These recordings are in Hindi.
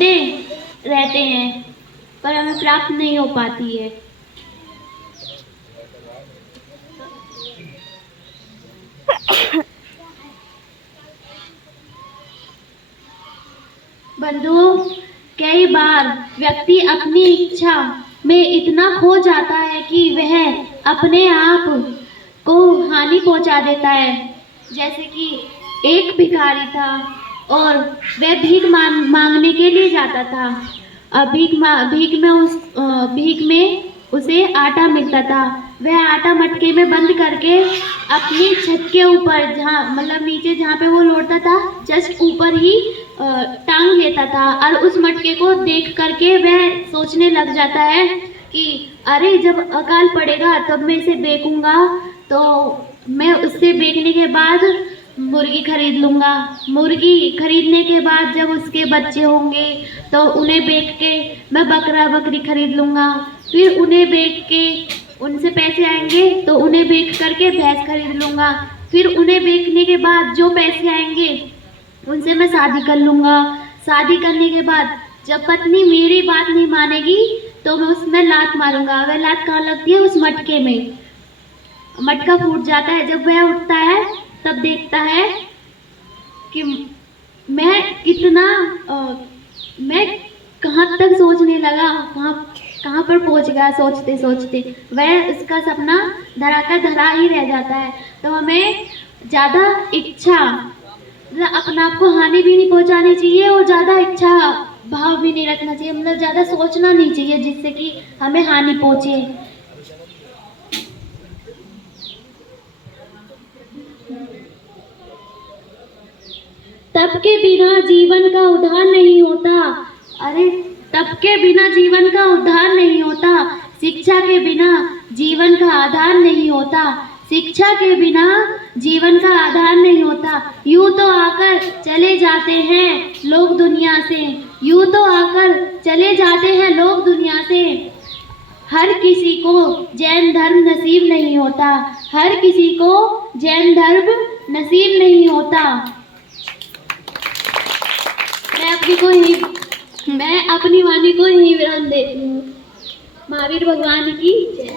ढूंढते रहते हैं पर हमें प्राप्त नहीं हो पाती है। बंधुओं, कई बार व्यक्ति अपनी इच्छा में इतना खो जाता है कि वह अपने आप को हानि पहुंचा देता है। जैसे कि एक भिखारी था और वह भीख मांगने के लिए जाता था। भीख में उसे आटा मिलता था। वह आटा मटके में बंद करके अपनी छत के ऊपर, जहाँ मतलब नीचे जहाँ पे वो लौटता था, जस्ट ऊपर ही टांग लेता था और उस मटके को देख करके वह सोचने लग जाता है कि अरे जब अकाल पड़ेगा तब मैं इसे बेचूंगा, तो मैं उससे बेचने के बाद मुर्गी खरीद लूँगा। मुर्गी खरीदने के बाद जब उसके बच्चे होंगे तो उन्हें बेच के मैं बकरा बकरी खरीद लूँगा। फिर उन्हें बेच के उनसे पैसे आएंगे तो उन्हें बेच करके भैंस खरीद लूँगा। फिर उन्हें बेचने के बाद जो पैसे आएंगे उनसे मैं शादी कर लूँगा। शादी करने के बाद जब पत्नी मेरी बात नहीं मानेगी तो मैं उसमें लात मारूंगा। वह लात कहाँ लगती है? उस मटके में। मटका फूट जाता है। जब वह उठता है तब देखता है कि मैं कितना मैं कहाँ तक सोचने लगा, कहाँ पर पहुँच गया सोचते सोचते। वह उसका सपना धरा का धरा ही रह जाता है। तो हमें ज़्यादा इच्छा, अपने आप को हानि भी नहीं पहुँचानी चाहिए और ज़्यादा इच्छा भाव भी नहीं रखना चाहिए। मतलब ज़्यादा सोचना नहीं चाहिए जिससे कि हमें हानि पहुँचे। तप के बिना जीवन का उद्धार नहीं होता। अरे तप के बिना जीवन का उद्धार नहीं होता। शिक्षा के बिना जीवन का आधार नहीं होता। शिक्षा के बिना जीवन का आधार नहीं होता। यूं तो आकर चले जाते हैं लोग दुनिया से। यूं तो आकर चले जाते हैं लोग दुनिया से। हर किसी को जैन धर्म नसीब नहीं होता। हर किसी को जैन धर्म नसीब नहीं होता। मैं अपनी वाणी को ही विराम देती हूँ। महावीर भगवान की जय।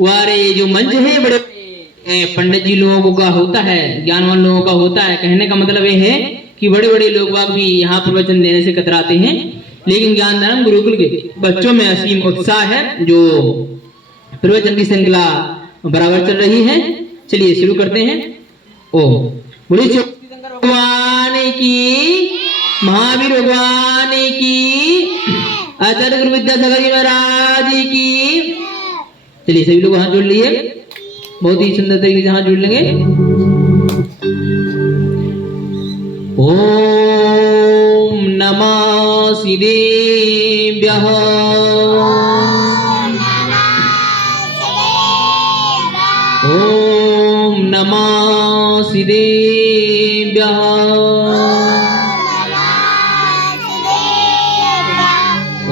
वारे जो मंच है बड़े पंडित जी लोगों का होता है, ज्ञानवान लोगों का होता है। कहने का मतलब ये है कि बड़े बड़े लोग बाग भी यहाँ प्रवचन देने से कतराते हैं, लेकिन ज्ञान धर्म गुरुकुल के बच्चों में असीम उत्साह है। जो प्रवचन की श्रृंखला बराबर चल रही है, चलिए शुरू करते हैं। ओम बोले भगवान की, महावीर भगवान की, आचार्य गुरु विद्यासागर जी महाराज की। चलिए सभी लोग हाथ जोड़ लिए, बहुत ही सुंदर तरीके से हाथ जोड़ लेंगे। ओम नमः शिवेभ्यः। ओम नमः शिवेभ्यः।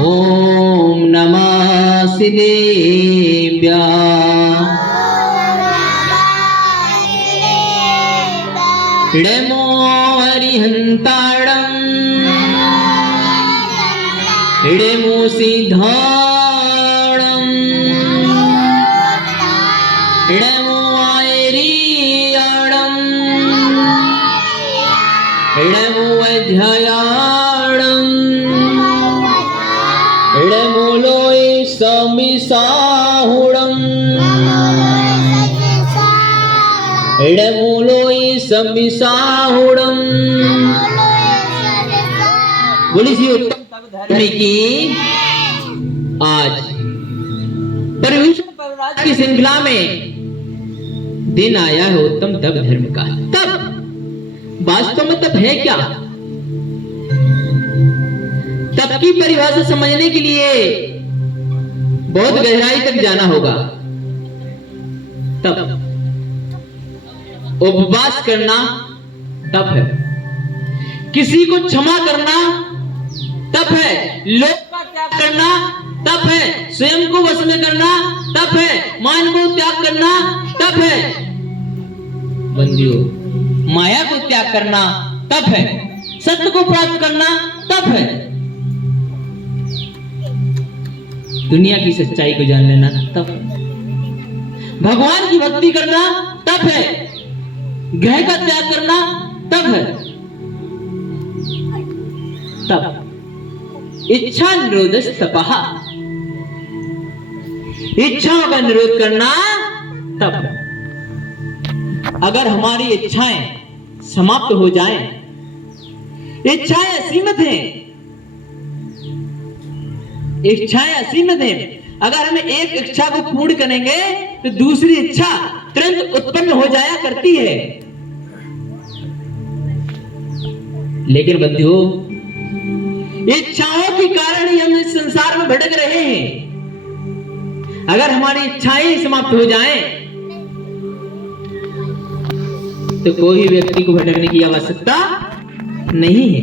ओम नमः शिवेभ्यः। इडमो हरिहंताड़ं इडमो सिद्धाणं इडमो आयरियाणं इडमो अध्ययाणं इडमो लोय समिसाहुणं इडमो लोय समिसाहुणं। बोली सी उत्तम धर्म की आज परमेश्वर परराज की श्रृंखला में दिन आया है उत्तम तप धर्म का। तप वास्तव में तप है क्या? तप की परिभाषा समझने के लिए बहुत गहराई तक जाना होगा। तप उपवास करना तप है। किसी को क्षमा करना तप है। लोभ का त्याग करना तप है। स्वयं को वश में करना तप है। मान को त्याग करना तप है। बंदियों, माया को त्याग करना तप है, सत्य को प्राप्त करना तप है, दुनिया की सच्चाई को जान लेना तप है, भगवान की भक्ति करना तप है, ग्रह का त्याग करना तप है। तप इच्छा निरोध तपः, इच्छाओं का निरोध करना तप है। अगर हमारी इच्छाएं समाप्त हो जाएं, इच्छाएं असीमित हैं, इच्छाएं असीमित हैं, अगर हम एक इच्छा को पूर्ण करेंगे तो दूसरी इच्छा तुरंत उत्पन्न हो जाया करती है। लेकिन बंधुओं, इच्छाओं के कारण ही हम इस संसार में भटक रहे हैं। अगर हमारी इच्छाएं समाप्त हो जाएं तो कोई व्यक्ति को भटकने की आवश्यकता नहीं है।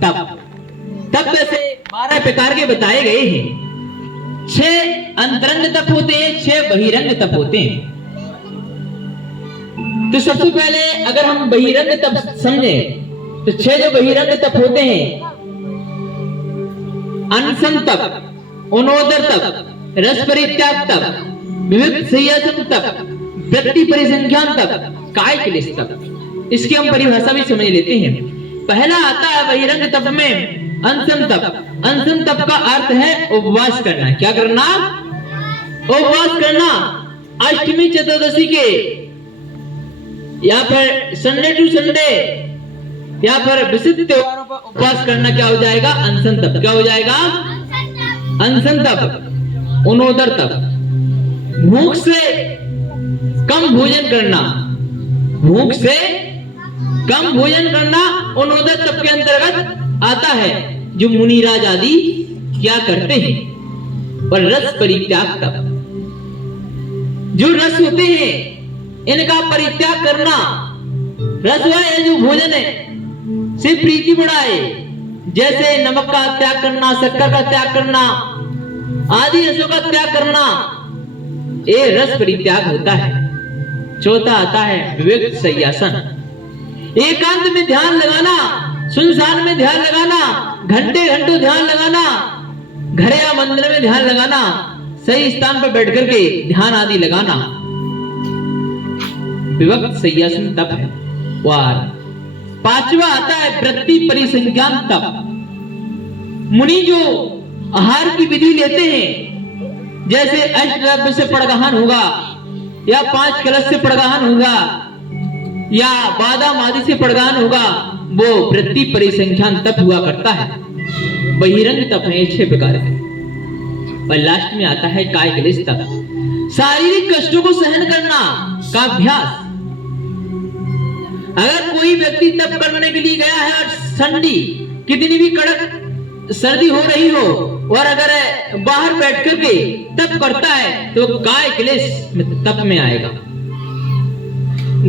तब वैसे 12 प्रकार के बताए गए हैं। 6 अंतरंग तप होते हैं, 6 बहिरंग तप होते हैं। तो सबसे पहले अगर हम बहिरंग तप समझे तो 6 जो बहिरंग तप होते हैं, अनशन तप, उनोदर तप, रस परित्याग तप, विविक्त संयसन तप, वृत्ति परिसंख्यान तप, काय क्लेश तप। इसकी हम परिभाषा भी समझ लेते हैं। पहला आता है बहिरंग तप में अनशन तप। अनशन तप का अर्थ है उपवास करना। क्या करना? उपवास करना। अष्टमी चतुर्दशी के या फिर संडे टू संडे या फिर विशिष्ट त्योहारों पर उपवास करना क्या हो जाएगा? अनशन तप। क्या हो जाएगा? अनशन तप। उनोदर तप, भूख से कम भोजन करना, भूख से कम भोजन करना उनोदर तप के अंतर्गत आता है, जो मुनिराज आदि क्या करते हैं। और रस परित्याग तप, जो रस होते हैं इनका परित्याग करना। रस वह है जो भोजन है से प्रीति बढ़ाए, जैसे नमक का त्याग करना, शक्कर का त्याग करना आदि रसों का त्याग करना, ये रस परित्याग होता है। चौथा आता है विविक्त संयासन। एकांत में ध्यान लगाना, सुनसान में ध्यान लगाना, घंटे घंटों ध्यान लगाना, घर या मंदिर में ध्यान लगाना, सही स्थान पर बैठ करके ध्यान आदि लगाना, विविक्त संयासन तप है। और 5वां आता है वृत्ति परिसंख्यान तप। मुनि जो आहार की विधि लेते हैं, जैसे अष्टद्रव्य से पड़गहन होगा या 5 कलश से पड़गहन होगा या बादाम आदि से पड़गहन होगा, वो वृत्ति परिसंख्यान तप हुआ करता है। बहिरंग तप है 6 प्रकार के। और लास्ट में आता है काय क्लेश तप, शारीरिक कष्टों को सहन करना का अभ्यास। अगर कोई व्यक्ति तप करने के लिए गया है और ठंडी कितनी भी कड़क सर्दी हो रही हो और अगर बाहर बैठ करके तप करता है तो काय क्लेश तप में आएगा।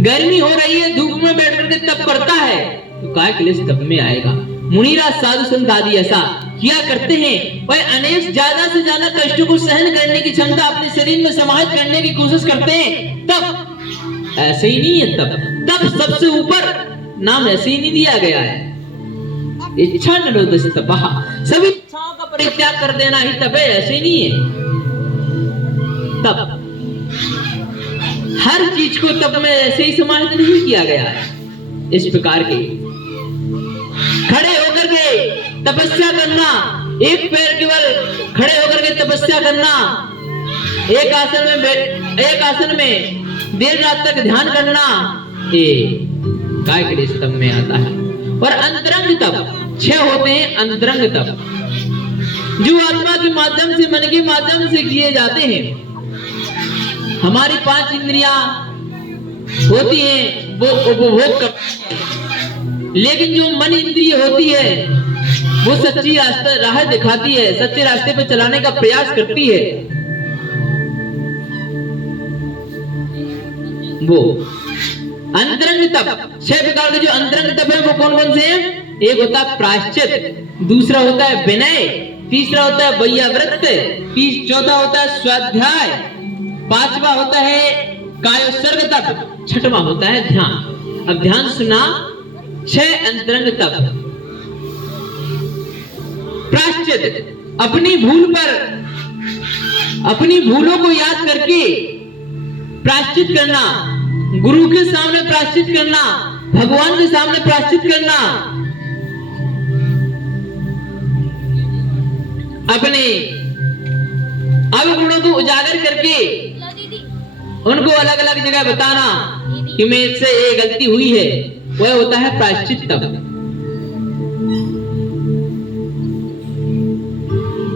गर्मी हो रही है, धूप में बैठ करके तप करता है तो काय क्लेश तप में आएगा। मुनिराज साधु संत आदि ऐसा किया करते हैं। वह अनेक ज्यादा से ज्यादा कष्टों को सहन करने की क्षमता अपने शरीर में समाहित करने की कोशिश करते हैं। तप ऐसे ही नहीं है। तप सबसे ऊपर नाम ऐसे ही नहीं दिया गया है। इच्छा निरोध तपः, सभी इच्छाओं का परित्याग कर देना ही तप है, ऐसे ही नहीं है। तप हर चीज को तप में ऐसे ही समाहित नहीं किया गया है। इस प्रकार के खड़े होकर के तपस्या करना, एक पैर केवल खड़े होकर के तपस्या करना, एक आसन में देर रात तक ध्यान करना, ये काय क्लेश तप में आता है। और अंतरंग तप 6 होते हैं। अंतरंग तप जो आत्मा के माध्यम से, मन के माध्यम से किए जाते हैं। हमारी 5 इंद्रियां होती हैं, वो उपभोग करती हैं, लेकिन जो मन इंद्रिय होती है वो सच्ची राह दिखाती है, सच्चे रास्ते पर चलाने का प्रयास करती है। वो अंतरंग तप 6 प्रकार के जो अंतरंग तप है वो कौन कौन से हैं? एक होता है प्रायश्चित, दूसरा होता है विनय, तीसरा होता है वैयावृत्त, चौथा होता है स्वाध्याय, 5वां होता है कायोत्सर्ग तप, 6वां होता है ध्यान। अब ध्यान सुना 6 अंतरंग तप। प्रायश्चित, अपनी भूल पर, अपनी भूलों को याद करके प्रायश्चित करना, गुरु के सामने प्रायश्चित करना, भगवान के सामने प्रायश्चित करना, अपने अवगुणों को उजागर करके उनको अलग अलग जगह बताना कि मेरे से ये गलती हुई है, वह होता है प्रायश्चित तप।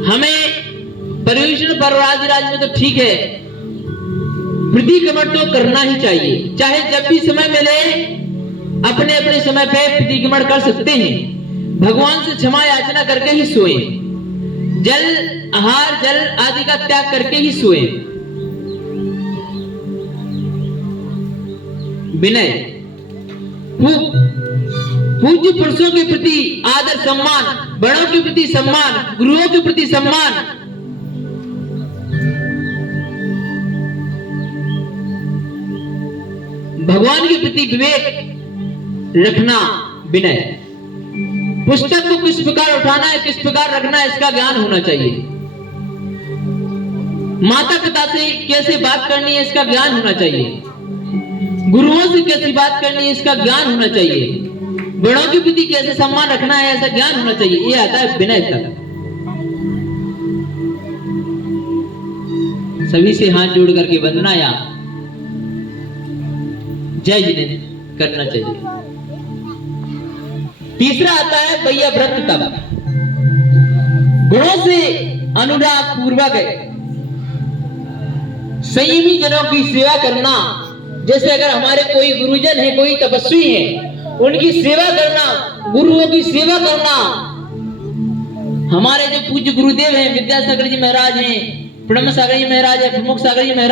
हमें पर्युषण पर्वराज में तो ठीक है, प्रतिक्रमण तो करना ही चाहिए, चाहे जब भी समय मिले अपने अपने समय पे प्रतिक्रमण कर सकते हैं। भगवान से क्षमा याचना करके ही सोएं, जल आहार जल आदि का त्याग करके ही सोएं। विनय, पूज्य पुरुषों के प्रति आदर सम्मान, बड़ों के प्रति सम्मान, गुरुओं के प्रति सम्मान, भगवान के प्रति विवेक रखना, विनय। पुस्तक को किस प्रकार उठाना है, किस प्रकार रखना है, इसका ज्ञान होना चाहिए। माता पिता से कैसे बात करनी है, इसका ज्ञान होना चाहिए। गुरुओं से कैसी बात करनी है, इसका ज्ञान होना चाहिए। बड़ों के प्रति कैसे सम्मान रखना है, ऐसा ज्ञान होना चाहिए। ये आता है विनय तक। सभी से हाथ जोड़ करके वंदना या जय जिनेन्द्र करना चाहिए। तीसरा आता है भैया व्रत तप। गुणों से अनुराग पूर्वक संयमी जनों की सेवा करना। जैसे अगर हमारे कोई गुरुजन है, कोई तपस्वी है, उनकी सेवा करना, गुरुओं की सेवा करना। हमारे जो पूज्य गुरुदेव हैं, विद्यासागर जी महाराज हैं, प्रणम सागर जी महाराज है, प्रमुख सागर जी महाराज